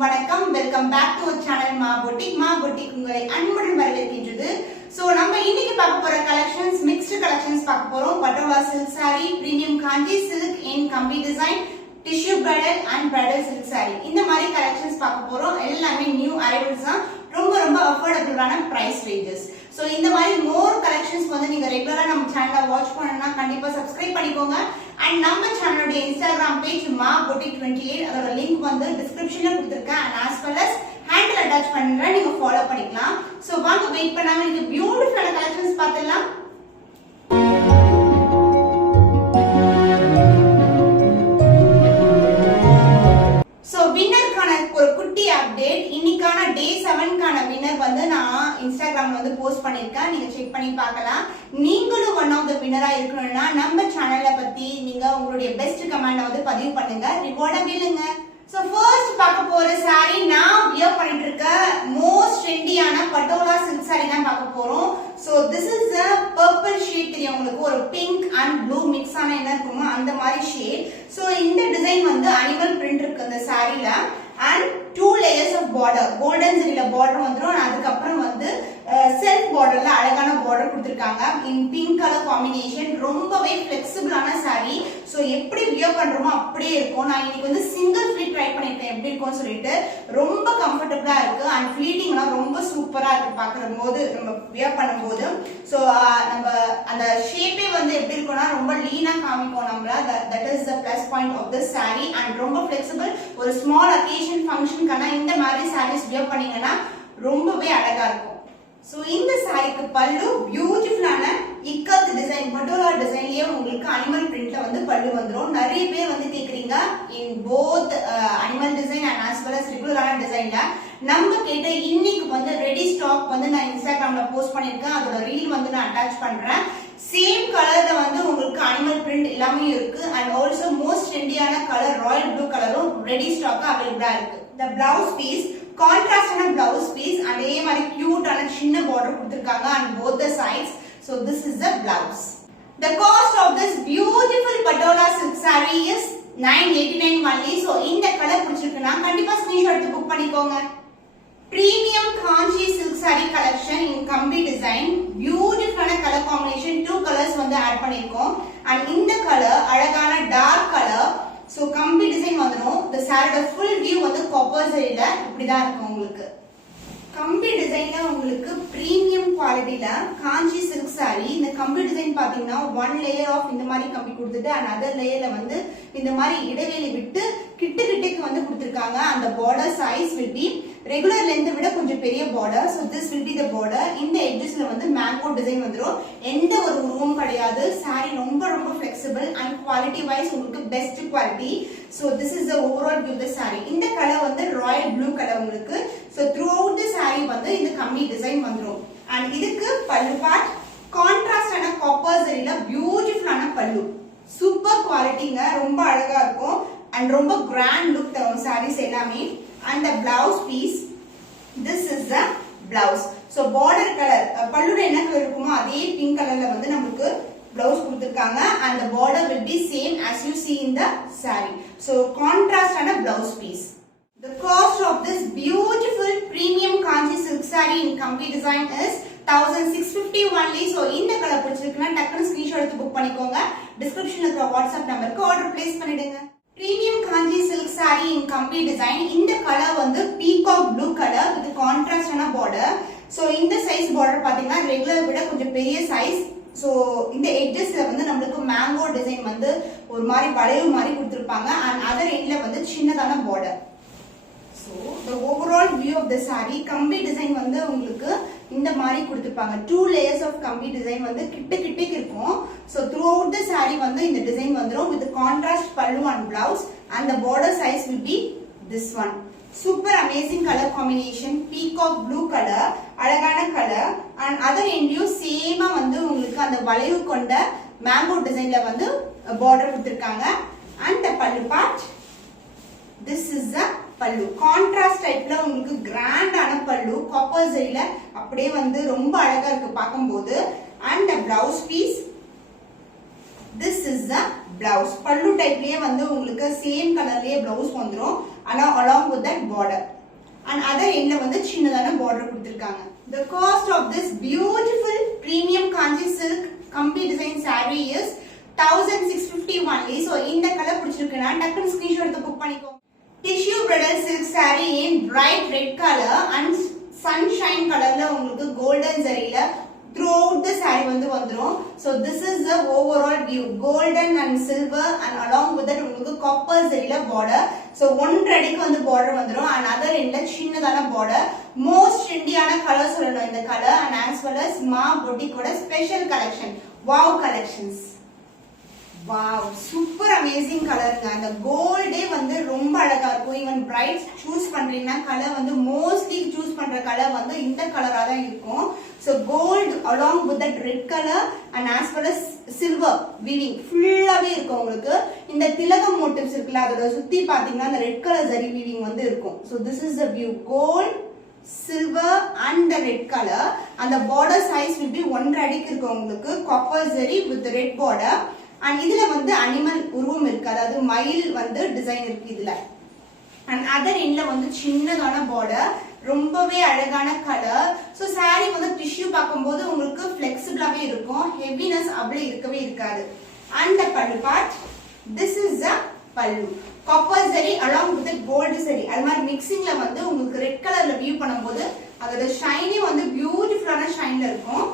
அனைவருக்கும் வணக்கம். Welcome back to our channel மா பொட்டிக் உங்களை அன்புடன் வரவேற்கின்றது. சோ நம்ம இன்னைக்கு பார்க்க போற கலெக்ஷன்ஸ் மிக்ஸ்டு கலெக்ஷன்ஸ் பார்க்க போறோம். Patola silk saree, premium Kanchi silk இன் கம்பி design, tissue bridal and bridal silk saree இந்த மாதிரி கலெக்ஷன்ஸ் பார்க்க போறோம். எல்லாமே நியூ அரைவல்ஸ் தான். ரொம்ப அஃபோர்டபிளான பிரைஸ் ரேஞ்சஸ். சோ இந்த மாதிரி மோர் கலெக்ஷன்ஸ் வந்து நீங்க ரெகுலரா நம்ம சேனலை வாட்ச் பண்ணனும்னா கண்டிப்பா சப்ஸ்கிரைப் பண்ணிக்கோங்க. அண்ட் நம்ம சேனலோட இன்ஸ்டாகிராம் பேஜ் மா பொட்டிக் 28 அதோட லிங்க் வந்து டிஸ்கிரிப்ஷன்ல கொடுத்திருக்கேன். and as well as handle attach பண்றேன், நீங்க ஃபாலோ பண்ணிக்கலாம். சோ வாங்க வெயிட் பண்ணாம இந்த பியூட்டிஃபுல்லான கலெக்ஷன்ஸ் பார்த்துடலாம். வின்னருக்கான ஒரு குட்டி அப்டேட். இன்னைக்கான டே 7க்கான வின்னர் வந்து நான் இன்ஸ்டாகிராம்ல வந்து போஸ்ட் பண்ணிருக்கேன். நீங்க செக் பண்ணி பார்க்கலாம். நீங்களும் ஒன் ஆஃப் த வின்னரா இருக்கணும்னா நம்ம சேனல்ல பத்தி நீங்க உங்களுடைய பெஸ்ட் கமெண்ட் வந்து பதிவு பண்ணுங்க. ரிவார்டா வேணுங்க. சோ ஃபர்ஸ்ட் பார்க்க போற saree நான் வியர் பண்ணிட்டு இருக்க மோஸ்ட் ட்ரெண்டியான பட்டோலா சில்க் saree தான் பார்க்க போறோம். So this is a purple shade. தெரியும் உங்களுக்கு, ஒரு பிங்க் அண்ட் ப்ளூ மிக்ஸ் ஆன என்ன இருக்குமோ அந்த மாதிரி ஷேட். சோ இந்த டிசைன் வந்து அனிமல் பிரிண்ட் இருக்கு அந்த சாரில. and 2 layers of border, golden ஜரில border வந்துரும். அதுக்கு அப்புறம் வந்து செல்ஃப் borderல அழகான border கொடுத்திருக்காங்க இன் பிங்க் கலர் காம்பினேஷன். ரொம்பவே ஃபிளெக்சிபிளான saree. சோ எப்படி வியர் பண்றோமோ அப்படியே இருக்கும். நான் இன்னைக்கு வந்து சிங்கிள் ஃபிளிட் ட்ரை பண்ணிட்டேன் எப்படி இருக்கும்னு சொல்லிட்டு. ரொம்ப கம்ஃபர்ட்டபிளா இருக்கு. அண்ட் ஃபிளீட்டிங்லாம் ரொம்ப சூப்பரா இருக்கு பாக்கும்போது, நம்ம வியர் பண்ணும்போது. சோ நம்ம அந்த ஷேப்பே வந்து எப்படி இருக்கும்னா ரொம்ப லீனா காமிக்கும் நம்மள. That is the plus point of this saree. And ரொம்ப ஃபிளெக்சிபிள். ஒரு ஸ்மால் அகேஷன் ஃபங்க்ஷனுக்கான இந்த மாதிரி sarees வியர் பண்ணீங்கன்னா ரொம்பவே அழகா இருக்கும். சோ இந்த சாரிக்கு பல்லு பியூட்டிஃபுல்லான இக்கத் டிசைன், பட்டோலா டிசைன்லயே உங்களுக்கு அனிமல் பிரிண்ட்ல வந்து பல்லு வந்துரும். நிறைய பேர் வந்து கேக்குறீங்க in both animal design and as well as ரெகுலரான டிசைன்ல. நம்ம கேட்ட இன்னைக்கு வந்து ரெடி ஸ்டாக் வந்து நான் இன்ஸ்டாகிராம்ல போஸ்ட் பண்ணிருக்கேன். அதோட ரீல் வந்து நான் அட்டாச் பண்றேன். சேம் கலர்ல வந்து உங்களுக்கு அனிமல் பிரிண்ட் எல்லாமே இருக்கு. அண்ட் ஆல்சோ மோஸ்ட் ட்ரெண்டியான கலர் ராயல் ப்ளூ கலரும் ரெடி ஸ்டாக் அவைலபிளா இருக்கு. the blouse piece கான்ட்ராஸ்டான blouse piece அதே மாதிரி கியூட்டான சின்ன border கொடுத்திருக்காங்க on both the sides. So this is the blouse. The cost of this beautiful patola silk saree is 989 only. So இந்த colour பிடிச்சிருக்குன்னா கண்டிப்பா ஸ்கிரீன்ஷாட் எடுத்து புக் பண்ணிக்கோங்க. Premium Kanchi silk saree collection in கம்பி டிசைன். பியூட்டிஃபுல்லான colour combination, 2 colours வந்து add பண்ணிருக்கோம். and இந்த கலர் அழகான டார்க் கலர். சோ கம்பி டிசைன் வந்துரும். இந்த சாரியோட ஃபுல் வியூ வந்து காப்பர் சரியில இப்படிதான் இருக்கும் உங்களுக்கு. கம்பி டிசைன்ல உங்களுக்கு பிரீமியம் குவாலிட்டில காஞ்சி சில்க் saree. இந்த கம்பி டிசைன் பாத்தீங்கன்னா 1 லேயர் ஆஃப் இந்த மாதிரி கம்பி கொடுத்துட்டு and other லேயர்ல வந்து இந்த மாதிரி இடைவெளி விட்டு கிட்டக்கு வந்து கொடுத்திருக்காங்க. அந்த border size will be regular length விட கொஞ்சம் பெரிய border. so this will be the border. இந்த எட்ஜஸ்ல வந்து மேங்கோ டிசைன் வந்துரும். எந்த ஒரு உருவமும் கிடையாது. saree ரொம்ப flexible and quality wise உங்களுக்கு best quality. so this is the overall view of the saree. இந்த கலர் வந்து ராயல் ப்ளூ கலர் உங்களுக்கு. so throughout the saree வந்து இந்த கம்பி டிசைன் வந்துரும். and இதுக்கு பல்லு பார்ட் கான்ட்ராஸ்டான காப்பர் சரியில பியூட்டிஃபுல்லான பல்லு. சூப்பர் குவாலிட்டிங்க, ரொம்ப அழகா இருக்கும். and ரொம்ப கிராண்ட் லுக் தரும் sarees எல்லாமே. and the blouse piece, this is the blouse. so border color பல்லுல என்ன கலர் இருக்குமோ அதே பிங்க் கலர்ல வந்து நமக்கு blouse கொடுத்திருக்காங்க. and the border will be same as you see in the saree. so contrast ஆன blouse piece. the cost of this beautiful premium kanchi silk saree in கம்பி design is 1650 only. so இந்த colour பிடிச்சிருக்குன்னா டக்குனு screenshot எடுத்து book பண்ணிக்கோங்க. டிஸ்கிரிப்ஷன்ல இருக்கிற WhatsApp நம்பருக்கு ஆர்டர் பிளேஸ் பண்ணிடுங்க. Premium Kanchi silk saree in கம்பி டிசைன். இந்த கலர் வந்து பீகாக் ப்ளூ கலர் வித் கான்ட்ராஸ்டான border. சோ இந்த சைஸ் border பாத்தீங்கன்னா ரெகுலர் விட கொஞ்சம் பெரிய சைஸ். சோ இந்த எட்ஜஸ்ல வந்து நமக்கு மேங்கோ டிசைன் வந்து ஒரு மாதிரி வளைவு மாதிரி கொடுத்திருப்பாங்க. and other endல வந்து சின்னதான border. so the overall view of the saree கம்பி டிசைன் வந்து உங்களுக்கு இந்த மாதிரி கொடுத்திருப்பாங்க. 2 layers of கம்பி டிசைன் வந்து கிட்டக்கு இருக்கும். so throughout the saree வந்து இந்த டிசைன் வந்துரும் with contrast pallu and blouse. and the border size will be this one. super amazing color combination, peacock blue color, அழகான கலர். and other endலயும் சேமா வந்து உங்களுக்கு அந்த வளைவு கொண்ட மேங்கோ டிசைன்ல வந்து border கொடுத்திருக்காங்க. and the pallu part, this is the பல்லு. கான்ட்ராஸ்ட் டைப்ல உங்களுக்கு கிராண்டான பல்லு, காப்பர் சரியில அப்படியே வந்து ரொம்ப அழகா இருக்கு பாக்கும்போது. and the blouse piece, this is the blouse. பல்லு டைப்லயே வந்து உங்களுக்கு சேம் கலர்லயே பிளவுஸ் வந்துரும். ஆனா along with that border. And other end வந்து சின்னதான border கொடுத்திருக்காங்க. The cost of this beautiful premium kanchi silk complete design saree is 1650 only. So இந்த colour பிடிச்சிருக்குன்னா டக்குனு ஸ்கிரீன்ஷாட் எடுத்து புக் பண்ணிக்கோங்க. Tissue bridal silk saree in bright red color and sunshine colorல உங்களுக்கு golden zariல throughout the saree வந்து வந்துரும். So this is the overall view, golden and silver and along with that உங்களுக்கு copper zariல border. So 1 அடிக்கு வந்து border வந்துரும். and other endல சின்னதான border. most trendyயான கலர் சொல்லணும் இந்த colour. and as well as மா boutique ஓட special collection, wow collections. Wow, super amazing கலருங்க. அந்த கோல்டே வந்து ரொம்ப அழகா இருக்கும். ஈவன் பிரைட்ஸ் சூஸ் பண்றீங்கன்னா கலர் வந்து மோஸ்ட்லி சூஸ் பண்ற கலர் வந்து இந்த கலரா தான் இருக்கும். So gold along with that red colour and as well as silver weaving ஃபுல்லாவே இருக்கும் உங்களுக்கு. இந்த திலகம் மோட்டிவ்ஸ் இருக்குல்ல, அதோட சுத்தி பாத்தீங்கன்னா அந்த ரெட் கலர் ஜரி வீவிங் வந்து இருக்கும். So this is the view, gold silver and the red color. and the border size will be 1 அடிக்கு இருக்கும் உங்களுக்கு, copper zari with the red border. and இதுல வந்து அனிமல் உருவம் இருக்கு, அதாவது மயில் வந்து டிசைன் இருக்கு இதுல. and other endல வந்து சின்னதான border, ரொம்பவே அழகான கலர். சோ saree வந்து டிஷ்யூ பாக்கும்போது உங்களுக்கு ஃபிளெக்சிபிளாவே இருக்கும், ஹெவினஸ் அப்படியே இருக்கவே இருக்காது. and the pallu part, this is the pallu, copper zari along with the gold zari. அது மாதிரி மிக்சிங்ல வந்து உங்களுக்கு ரெட் கலர்ல வியூ பண்ணும்போது அதோட ஷைனே வந்து பியூட்டிஃபுல்லான ஷைன்ல இருக்கும்.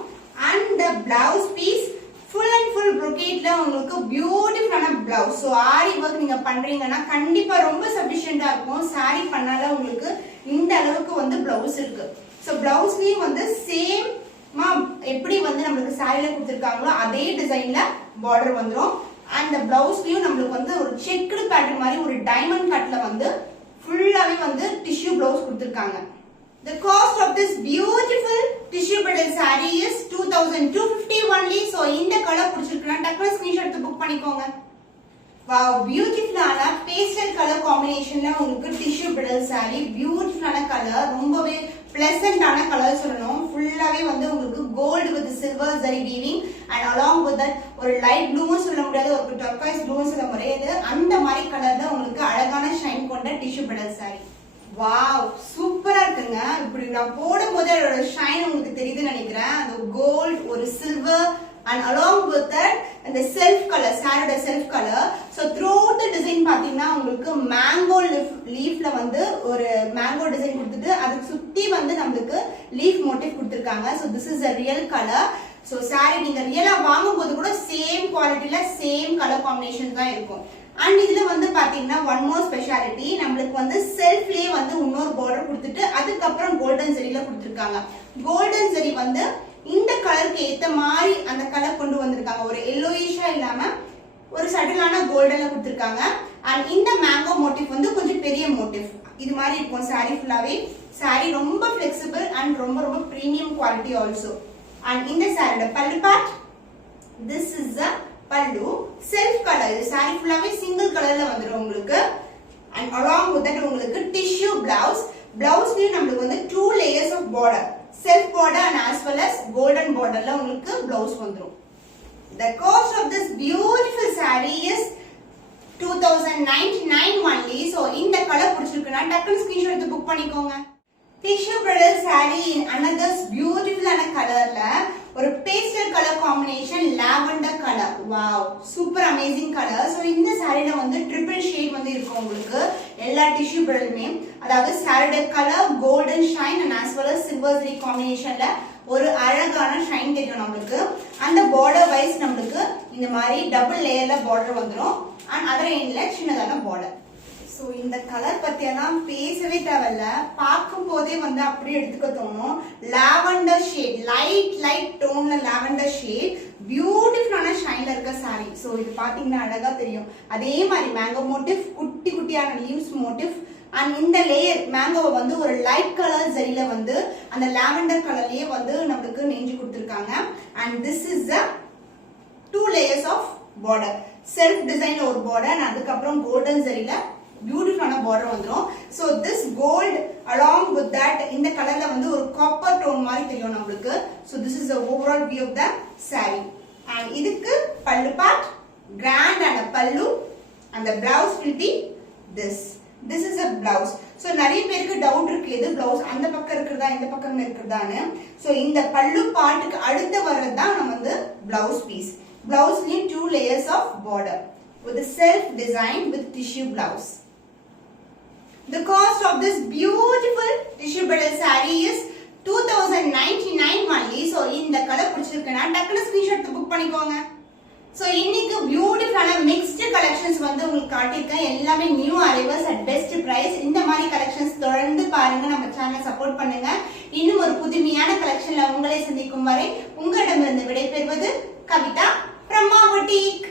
and the blouse piece full and full brocadeல உங்களுக்கு பியூட்டிஃபுல்லான பிளவுஸ். சோ ஆரி வர்க் நீங்க பண்றீங்கன்னா கண்டிப்பா ரொம்ப சஃபிஷியன்ட்டா இருக்கும். saree பண்ணால உங்களுக்கு இந்த அளவுக்கு வந்து பிளவுஸ் இருக்கு. சோ பிளவுஸ்லயும் வந்து சேம் எப்படி வந்து நமக்கு சாரில கொடுத்திருக்காங்களோ அதே டிசைன்ல பார்டர் வந்துரும். அந்த பிளவுஸ்லயும் நமக்கு வந்து ஒரு செக்டு பேட்டர்ன் மாதிரி ஒரு டைமண்ட் கட்ல வந்து ஃபுல்லாவே வந்து டிஷ்யூ பிளவுஸ் கொடுத்திருக்காங்க. The cost of this beautiful tissue bridal saree is 2250 only. So இந்த கலர் பிடிச்சிருக்குன்னா டக்குனு ஸ்கிரீன்ஷாட் எடுத்து புக் பண்ணிக்கோங்க. வாவ், பியூட்டிஃபுல்லான பேஸ்டல் கலர் காம்பினேஷன்ல உங்களுக்கு டிஷ்யூ பிரிடல் saree, பியூட்டிஃபுல்லான கலர், ரொம்பவே பிளசன்டான கலர் சொல்லணும். ஃபுல்லாவே வந்து உங்களுக்கு gold with silver zari weaving and along with that ஒரு லைட் ப்ளூவும் சொல்ல முடியாது, ஒரு டர்காய்ஸ் ப்ளூவும் சொல்ல முடியாது, அந்த மாதிரி கலர்ல உங்களுக்கு அழகான ஷைன் கொண்ட டிஷ்யூ பிரிடல் saree. வாவ், சூப்பரா இருக்குங்க. இப்படி நான் போடும்போது அதோட ஷைன் உங்களுக்கு தெரியுதுன்னு நினைக்கிறேன். அந்த கோல்ட், ஒரு silver and along with that the self color, saree oda self color. So throughout the design பாத்தீங்கன்னா உங்களுக்கு mango leafல வந்து ஒரு mango design கொடுத்துட்டு அதுக்கு சுத்தி வந்து நமக்கு leaf motif கொடுத்திருக்காங்க. So this is a real color. So saree நீங்க ரியலா வாங்கும்போது கூட சேம் குவாலிட்டில சேம் கலர் காம்பினேஷன் தான் இருக்கும். and இதுல வந்து பாத்தீங்கன்னா one more speciality, நமக்கு வந்து செல்ஃப்லயே வந்து இன்னொரு border கொடுத்துட்டு அதுக்கு அப்புறம் கோல்டன் ஜரில கொடுத்திருக்காங்க. கோல்டன் ஜரி வந்து இந்த கலருக்கு ஏத்த மாதிரி அந்த கலர் கொண்டு வந்திருக்காங்க. ஒரு எல்லோயிஷா இல்லாம ஒரு சட்டிலான கோல்டன்ல கொடுத்திருக்காங்க. and இந்த மேங்கோ மோட்டிவ் வந்து கொஞ்சம் பெரிய மோட்டிவ் இது மாதிரி இருக்கும் saree ஃபுல்லாவே. saree ரொம்ப flexible and ரொம்ப ரொம்ப பிரீமியம் குவாலிட்டி ஆல்சோ. and இந்த saree பல்லு part, this is the pallu, self color. இது saree ஃபுல்லாவே சிங்கிள் கலர்ல வந்துரும் உங்களுக்கு. and along with that உங்களுக்கு tissue blouse. பிளவுஸ்லயும் நமக்கு வந்து 2 layers of border, self border and as well as golden borderல உங்களுக்கு blouse வந்துரும். The cost of this beautiful saree is 2099 only. So இந்த கலர் பிடிச்சிருக்குன்னா டக்குனு ஸ்கிரீன்ஷாட் எடுத்து புக் பண்ணிக்கோங்க. Tissue bridal saree in another beautiful ஆன கலர்ல ஒரு pastel colour combination, lavender colour. Wow, super amazing colour. So இந்த சாரில வந்து ட்ரிபிள் ஷேட் வந்து இருக்கும் உங்களுக்கு எல்லா டிஷ்யூ பிரிடலுமே. அதாவது சாரியோட colour golden shine and as well as silver zari காம்பினேஷன்ல ஒரு அழகான ஷைன் தெரியும் நமக்கு. அந்த border வைஸ் நமக்கு இந்த மாதிரி டபுள் லேயர்ல border வந்துரும். and other endல சின்னதான border. சோ இந்த கலர் பத்தி எல்லாம் பேசவே தேவையில்ல, பார்க்கும் போதே வந்து அப்படியே எடுத்துக்க தோணும். லாவெண்டர் ஷேட், லைட் டோன்ல லாவெண்டர் ஷேட், பியூட்டிஃபுல்லான ஷைன்ல இருக்க சாரி. சோ இது பாத்தீங்கன்னா அழகா தெரியும். அதே மாதிரி மேங்கோ மோட்டிவ், குட்டி குட்டியான லீவ்ஸ் மோட்டிவ். அண்ட் இந்த லேயர் மேங்கோவை வந்து ஒரு லைட் கலர் ஜரியில வந்து அந்த லாவெண்டர் கலர்லயே வந்து நமக்கு நெஞ்சு கொடுத்திருக்காங்க. And this is the 2 layers of border, self டிசைன்ல ஒரு border, அதுக்கப்புறம் கோல்டன் ஜரியில பியூட்டிஃபுல்லான border வந்துரும். So this gold along with that இந்த கலர்ல வந்து ஒரு காப்பர் டோன் மாதிரி தெரியும் நமக்கு. So this is the overall view of the saree. and இதுக்கு பல்லு part, grand and a pallu, and the blouse will be this. This is a blouse. So நிறைய பேருக்கு டவுட் இருக்கு இது blouse அந்த பக்கம் இருக்குதா இந்த பக்கம் இருக்குதான்னு. So இந்த பல்லு பார்ட்டுக்கு அடுத்து வரது தான் நம்ம வந்து blouse piece. Blouse லையும் 2 layers of border with a self design with tissue blouse. The cost of this beautiful tissue bridal saree is 2099 only. So இந்த கலர் பிடிச்சிருக்குனா டக்குனு ஸ்கிரீன்ஷாட் எடுத்து புக் பண்ணிக்கோங்க. So இன்னைக்கு பியூட்டிஃபுல்லான மிக்ஸ்ட் கலெக்ஷன்ஸ் வந்து உங்களுக்கு காட்டியிருக்கேன். எல்லாமே new arrivals at best price. இந்த மாதிரி கலெக்ஷன்ஸ் தொடர்ந்து பாருங்க, நம்ம சேனலை சப்போர்ட் பண்ணுங்க. இன்னும் ஒரு புதுமையான கலெக்ஷன்ல உங்களை சந்திக்கும் வரை உங்களிடமிருந்து விடைபெறுவது கவிதா from Boutique.